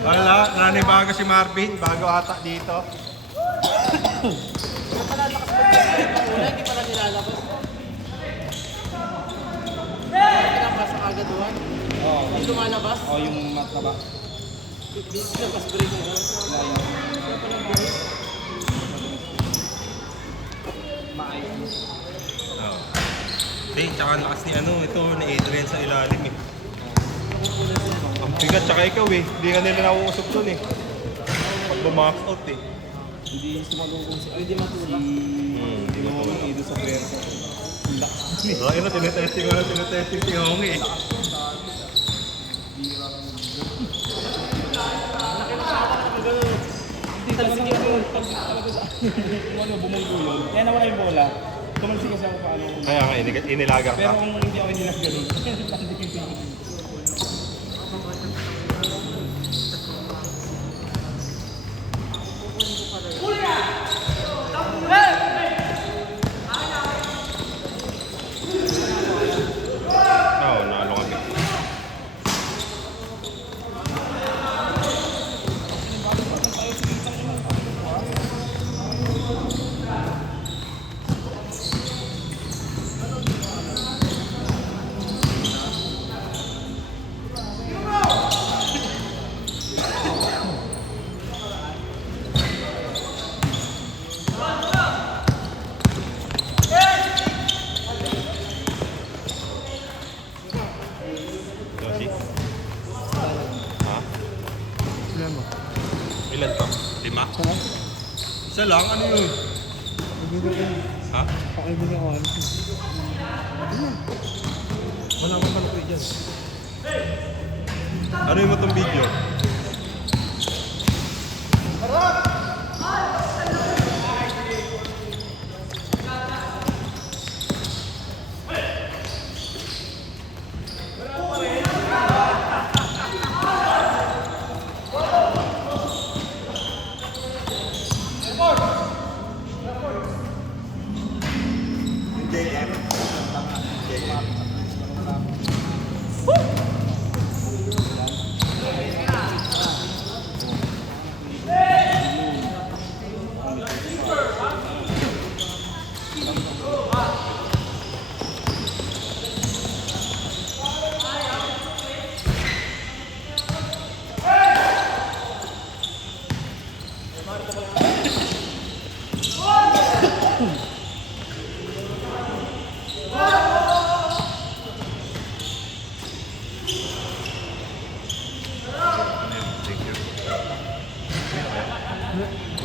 Wala, nanibago si Marvin, bago ata dito. Kaya pala lakas pagkakas. Hindi pala nilalabas. Pinapasa agad doon. Oo. Hindi lumalabas. Oo, yung mat na ba? Pinapasa break mo. Kaya pala bilis. Maayos. Oh. Hindi, tsaka ang lakas ni ano, ito, ni Adrian sa ilalim eh. Ang bigat, tsaka ikaw eh. Hindi ka nila nauusok dun eh. Pag bumax out eh. Hindi sumalubong si... Ay, hindi matulak. Hindi mo makikido sa pwersa. Ay, na, tinetesting ko na, tinetesting si Hongi eh. Hindi talaga yun. Talaga sa akin. Kung ano, bumunggo yun. Kaya nawala yung bola. Tumalsi kasi ako paano. Kaya nga, inilaga Pero ka. kung hindi ako inilag ganun. Oo, nalo kami. Yoshi? Ha? Ilan mo? Ilan to? 5? Isa lang? Ano yun? Ha? Pakibili ako. Wala akong palapit dyan. Ano yung mo itong video?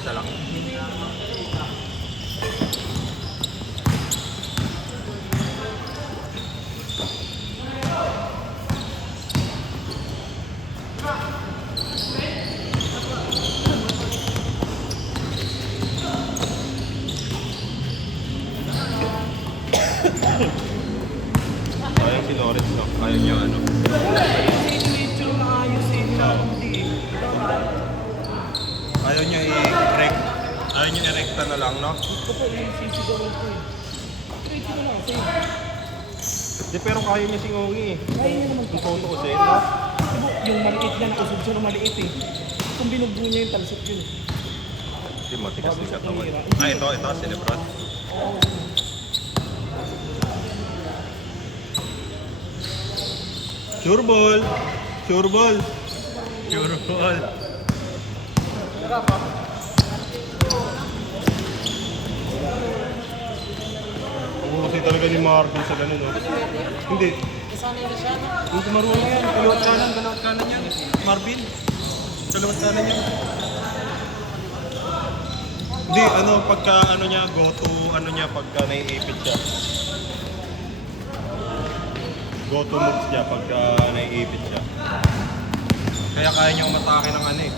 Isa lang. Ayaw si Lawrence, no? Ayaw niya ano. Ayaw niya i-rect. Ayaw niya i-recta na lang, no? Di, pero kaya niya singungi eh. Kaya niya naman. Yung photo ko sa'yo, no? Yung maliit na nakusog siya ng maliit eh. Kung binugbo niya yung talsik yun. Di, matigas yung katawan. Ah, ito, Celebrat. Sure ball! Sure ball! Sure ball! Oo, kasi talaga ni Marvin sa ganun, no? Hindi. Nasanay na siya, no? Hindi marunong yan. Kaliwat kanan yan. Marvin. Kaliwat kanan yan. Hindi, ano, pagka ano niya, go to, ano niya, pagka naiipit siya. Go to moves niya pagka naiipit siya. Kaya kaya niyang matake ng ano eh.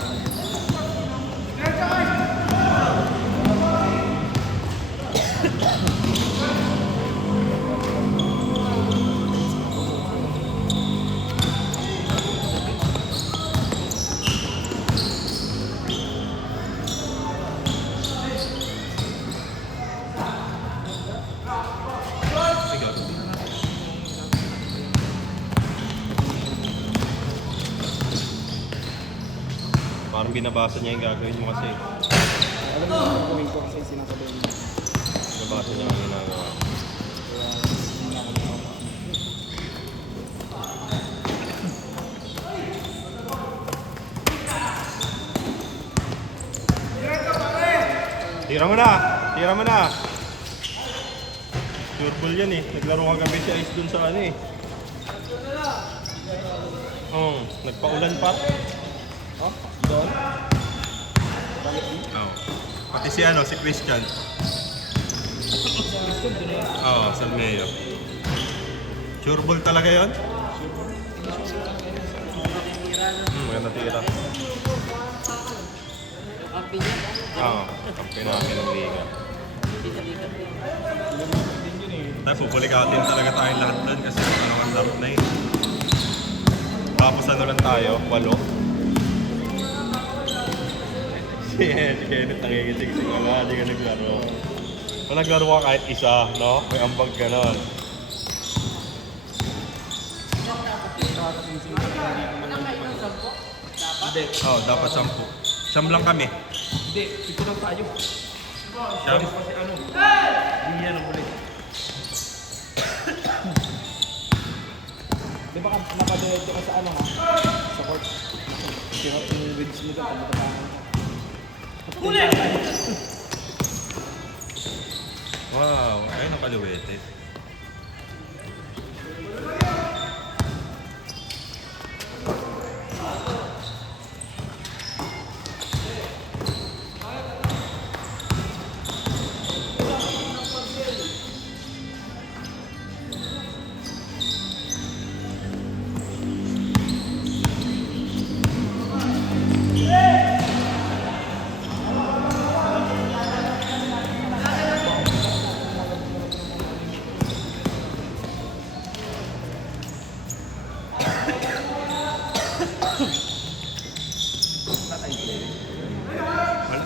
Sige. Parang binabasa niya yung gagawin mo kasi. Alam mo yung gagawin ko kasi sinasabi mo. Binabasa niya ang ginagawa. Kaya hindi na ako nakawa. Tira mo na! Tira mo na! Sure ball yan eh. Naglaro kagabi si Ice dun sa ano eh. Nagpaulan pa. Oh, doon? Balik mo? Oo. Pati si ano, si Christian. Gusto doon na yun. Oo, Salmeo. Sure ball talaga yun? Maganda tira. Kampi niya. Oo, kampi namin ng liga. Din yun eh. Tayo, pupulikatin talaga tayong lahat doon kasi ano ang laro na yun. Tapos ano lang tayo, 8. Si Kenneth nangigising-sing wala, hindi ka naglaro. Kung naglaro ka kahit isa, no? May ambag ganon. Hindi. Oo, dapat 10. Siyam lang kami. Hindi, ito lang tayo. Siyam? Kasi ano? Hindi yan ang ulit. Di ba nakaduet ka sa ano ha? Sa court. Kaya yung reads mo doon, pagkatapangan ka. Ulit! Wow, ay nakaluwete.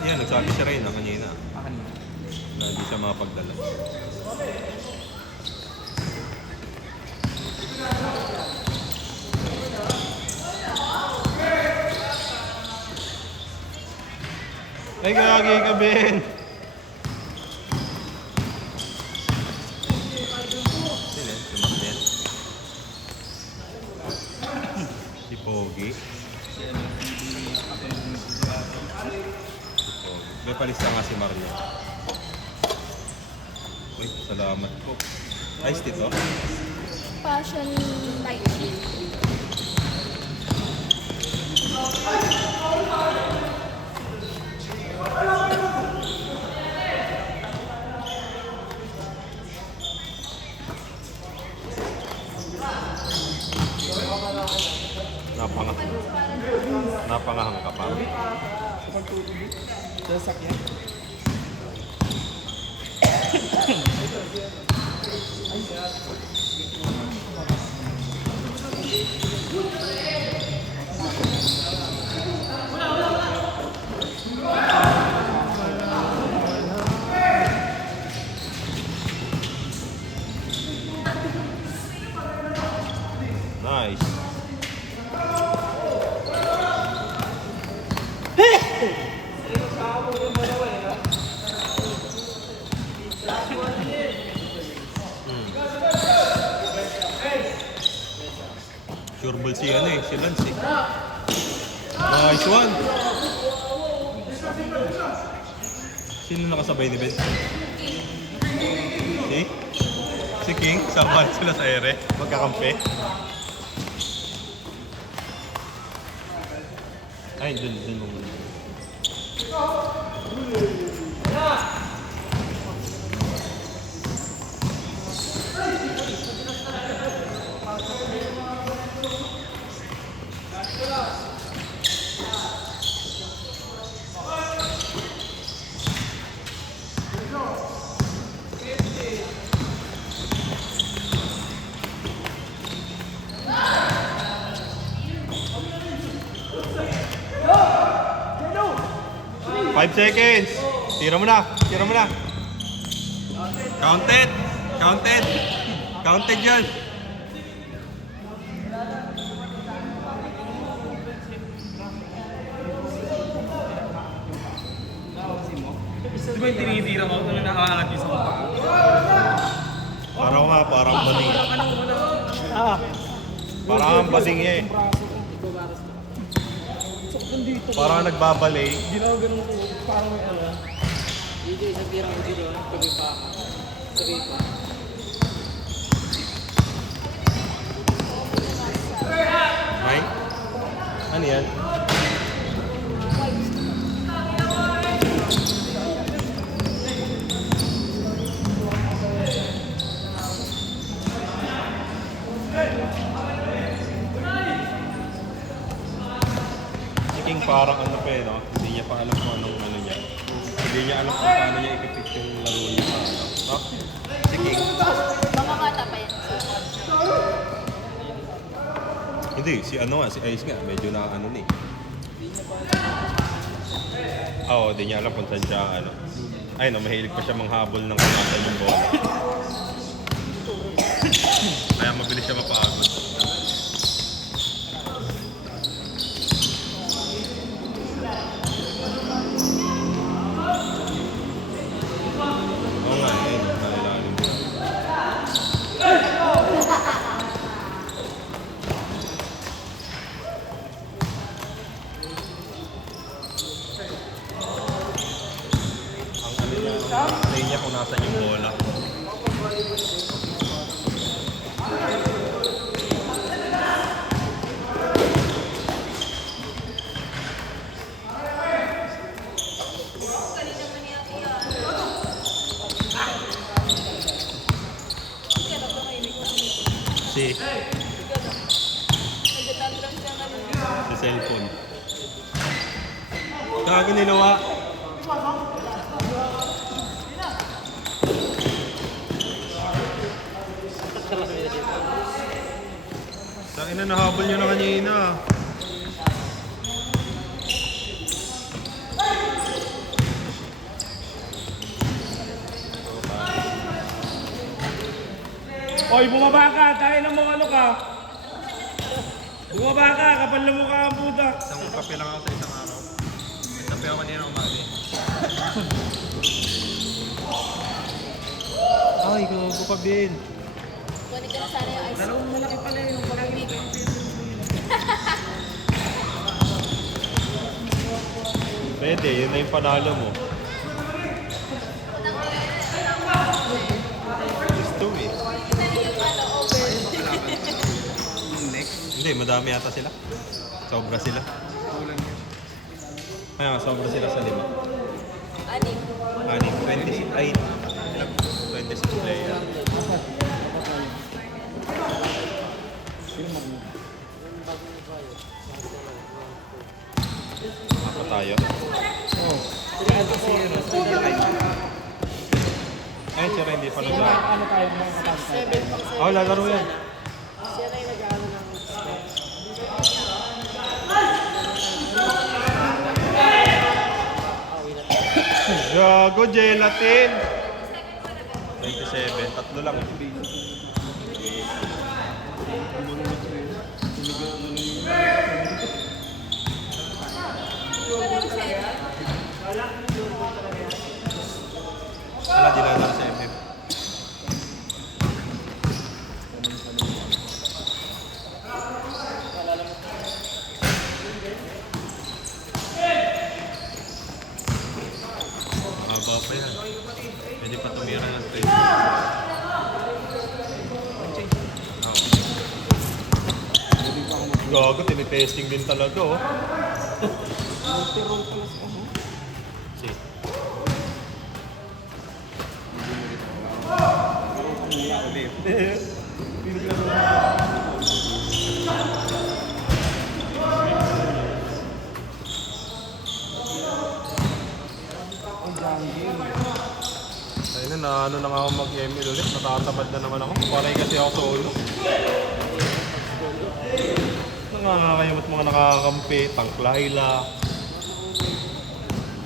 Yan, nagsabi siya rin na kanina Akin na. na hindi siya makapagdala. Ay, gagi ka, Ben! Sino? Si Marlene? Si Pogi? May palista nga si Marlene. Uy, salamat po. Ice dito? Passion light. Napangahang ka pa. Sa pagtutubig. Sa sakyan. Nice. Sure ball si ano eh, si Lance eh. Nice one! Sino nakasabay ni Ben? Si King? Sabay sila sa ere. Magkakampi. Ay, dun mo muna. Five seconds. Tira mo na. Tira mo na. Counted. Counted. Counted yan. ba yung tinitira mo kung nakaangat yung sa mukha? Parang nga, parang bading. Ah, Parang ang bading niya eh. sakit nandito. Parang nagbabalay. Ginawa ganun ko, parang may ano. Dito isang tirang ko dito, tabi pa. Tabi pa. Ay? Ano yan? King parang ano pa eh, no? Hindi niya pa alam kung anong ano niya. Hindi niya alam kung paano niya ipipit yung laro niya sa ano. No? Si King. Mga bata pa yan. Hindi, si ano nga, si Ice nga, medyo na ano ni. Oo, di niya alam kung saan siya ano. Ay no, mahilig pa siya manghabol ng kung yung bola. Kaya mabilis siya mapagod. Oo nga, eh, nailalim. Ang ano niya, ang play niya kung nasan yung bola. Si cellphone. Gago nilawa. Sa ina nahabol niyo na kanina. Oy, bumaba ka, tayo na mo ano ka. Bumaba ka, kapal na mukha ang puta. Isang kape lang ako sa isang araw. Kape ako kanina umaga. Ay, gago pa, Ben. Kunin ko na sana yung ice. Dalawang malaki pala yung pag-ibig. Pwede, yun na yung panalo mo. Gusto eh. Yung ano, over. Hindi, madami yata sila. Sobra sila. Ayun, sobra sila sa 5. Anim. 26, ay, 26 player. Apa tayo? Ay, sira hindi pa nag Ano tayo mga kapatid? Oh, lalaro yan. Siya na yung nag-ano ng sketch. Gago, gelatin. 27, tatlo lang. Wala, di lang sa MM. Haba pa yan. Pwede pa tumira ng 20. Gago, tinitesting din talaga oh. Si. Ayun na, ano na nga ako mag-ML ulit. Natatamad na naman ako. Paray kasi ako solo. Nangangakayamot mga nakakampi. Tangklayla.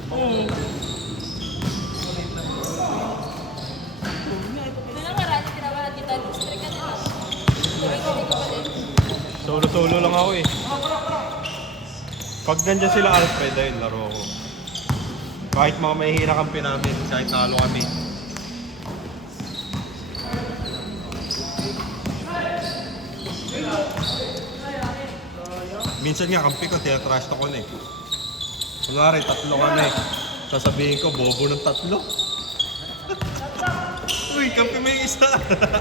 Ano nakaraan, tinawaran kita. District ka na lang. Tuloy-tuloy ko pa din. Solo-solo lang ako eh. Pag nandiyan sila Alfred, ayun, laro ako. Kahit mga mahihina kampi namin, kahit talo kami. Minsan nga kampi ko, tinatrash talk ko na eh. Kunwari, 3 kami. Sasabihin ko, bobo ng 3. Uy, kampi may isa.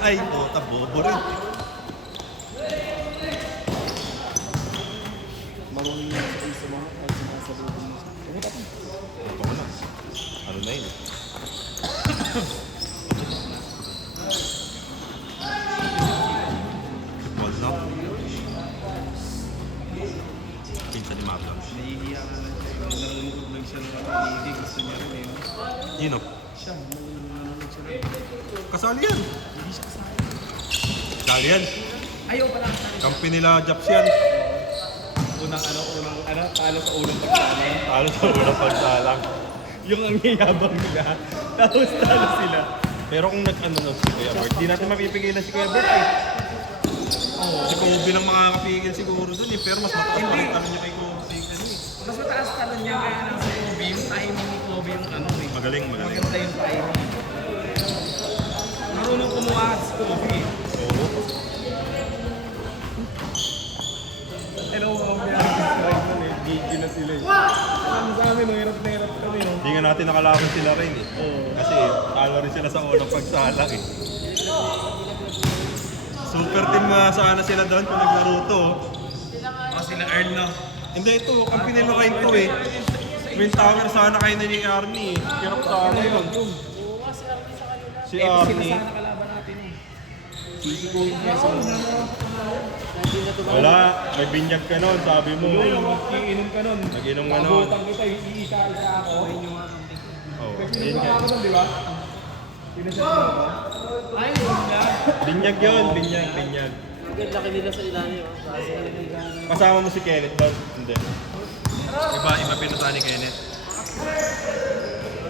Ay, puta, bobo rin. Marunong yung sa mga kahit sinasabihin mo. Pumunta pa. Ito ko na. Ano na yun? Football na. Pinsa ni Marlon. Nahihiya ka lang siya. Nanonood lang siya ng hindi. Gusto niya rin eh. Yun o. Siya, nanonood siya rin. Kasali yan. Hindi siya kasama. Kasali yan. Ayaw pala. Kampi nila Japs yan. Unang talo sa unang pagsalang. Talo sa unang pagsalang. Yung ang yayabang nila. Tapos talo sila. Pero kung nag-ano na si Kuya Bert, di natin mapipigilan si Kuya Bert eh. Si Kobe lang makakapigil siguro dun eh. Pero mas mataas pa rin tanong niya kay Kobe. Mas mataas tanong niya kaya ng si Kobe. Yung timing ni Kobe yung ano eh. Magaling. Maganda yung timing. Marunong kumuha si Kobe. Oo. Ano mo ang biyang strike nun eh. GG na sila eh. Alam sa amin, hirap na hirap kami no. Hindi nga natin nakalaban sila rin eh. Oo. Kasi talo rin sila sa unang pagsalang eh. Super team sana sila doon kung naglaro to. O sila Earl no? Hindi ito, kampi nila kayo to eh. Twin Tower sana kayo na ni Army eh. Hirap sana yun. Si Ito sila Army. sana kalaban natin eh. Wala, may binyag ka nun, sabi mo. Iinom ka nun. Nag-inom ka nun. Pabutang kita, iisa-isa ako. Oh, yun Pinasukan nga. ako nun, di ba? Pinasukan ako. Ay, yun na. Binyag yun, binyag. Ang laki nila sa ilalim. Kaso wala nang gano'n. Kasama mo si Kenneth doon? Hindi. Iba pinunta ni Kenneth.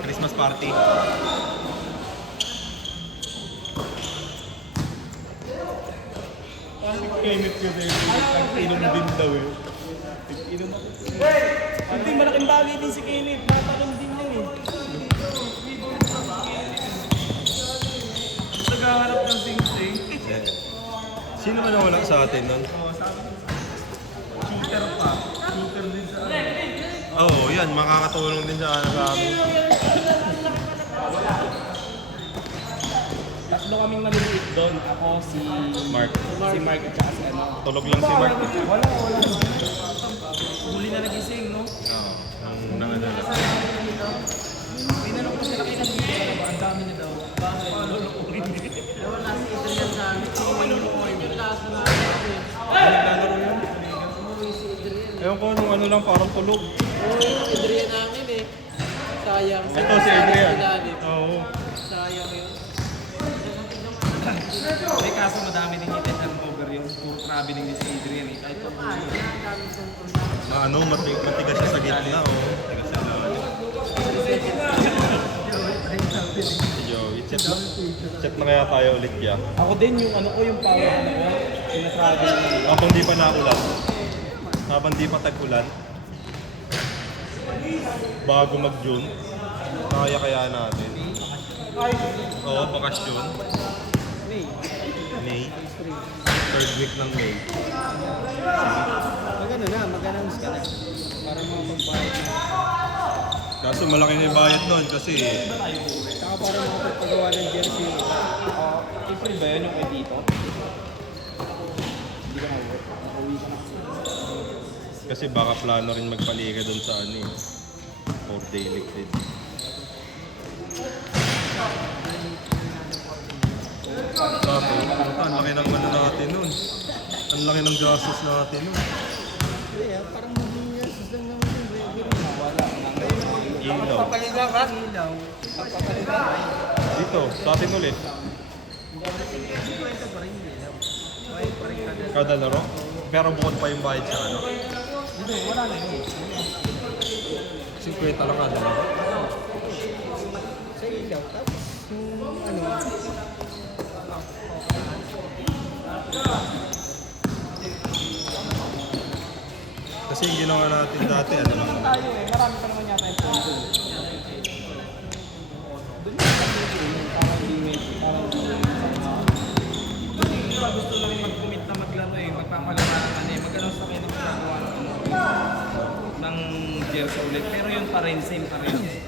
Christmas party. Init kasi. Inom din daw eh. Inom ako. Hindi, malaking bagay din si Kenneth. Matalam din yan eh. Naghaharap ng sing-sing. Sino man nawala sa atin nun? Shooter pa. Shooter din sa Oo, yan. Makakatulong din sa kami. Tatlo kaming maliliit doon. Ako, si Mark. Si Mark at saka si ano. Tulog lang si Mark. Wala. huli na nagising, no? Oo. Ang nanganala. Tinanong ko sila kay Nandito. Ang dami na daw. Bakit? Lulukurin. Wala si Adrian sa amin. Lulukurin. Yung last na natin. Naglalaro yun? Umuwi si Adrian. Ewan ko nung ano lang, parang tulog. Umuwi si Adrian namin eh. Sayang. Ito si Adrian. Ilalim. Oo. Sayang yun. May kaso madami din hit and hangover yung puro traveling ni si Adrian eh. Kahit pa Na ano, matigas siya sa gitna. Oo. Matigas siya na. Si Joey. Chat na kaya tayo ulit ya. Ako din yung ano ko, yung power ano ko. Sinatravel. Habang di pa naulan. Habang di pa tag-ulan. Bago mag-June. Kaya natin. Oo, bakasyon. May. Third week ng May. Magano na, mag-announce ka na. Para makapagbayad na. Kaso malaki na yung bayad nun kasi Saka para makapagpagawa ng jersey. April ba yun yung kay dito? Hindi ka na-work. Nakauwi ka na. kasi baka plano rin magpaliga doon sa ano eh. 4-day liquid. Kaso, ang laki ng ano natin nun. Ang laki ng gastos natin nun. Parang maging years lang naman yung regular. Wala. Ilaw. Papaliga ka? Ilaw. Dito, sa atin ulit. Kada laro. Pero bukod pa yung bayad sa ano. Hindi, wala na yun. 50 lang kada laro. Sa ilaw. Tapos yung ano. Kasi yung ginawa natin dati, ano lang. Tayo eh. Marami pa naman yata yung pondo. years ulit. Pero yun pa rin, same pa rin.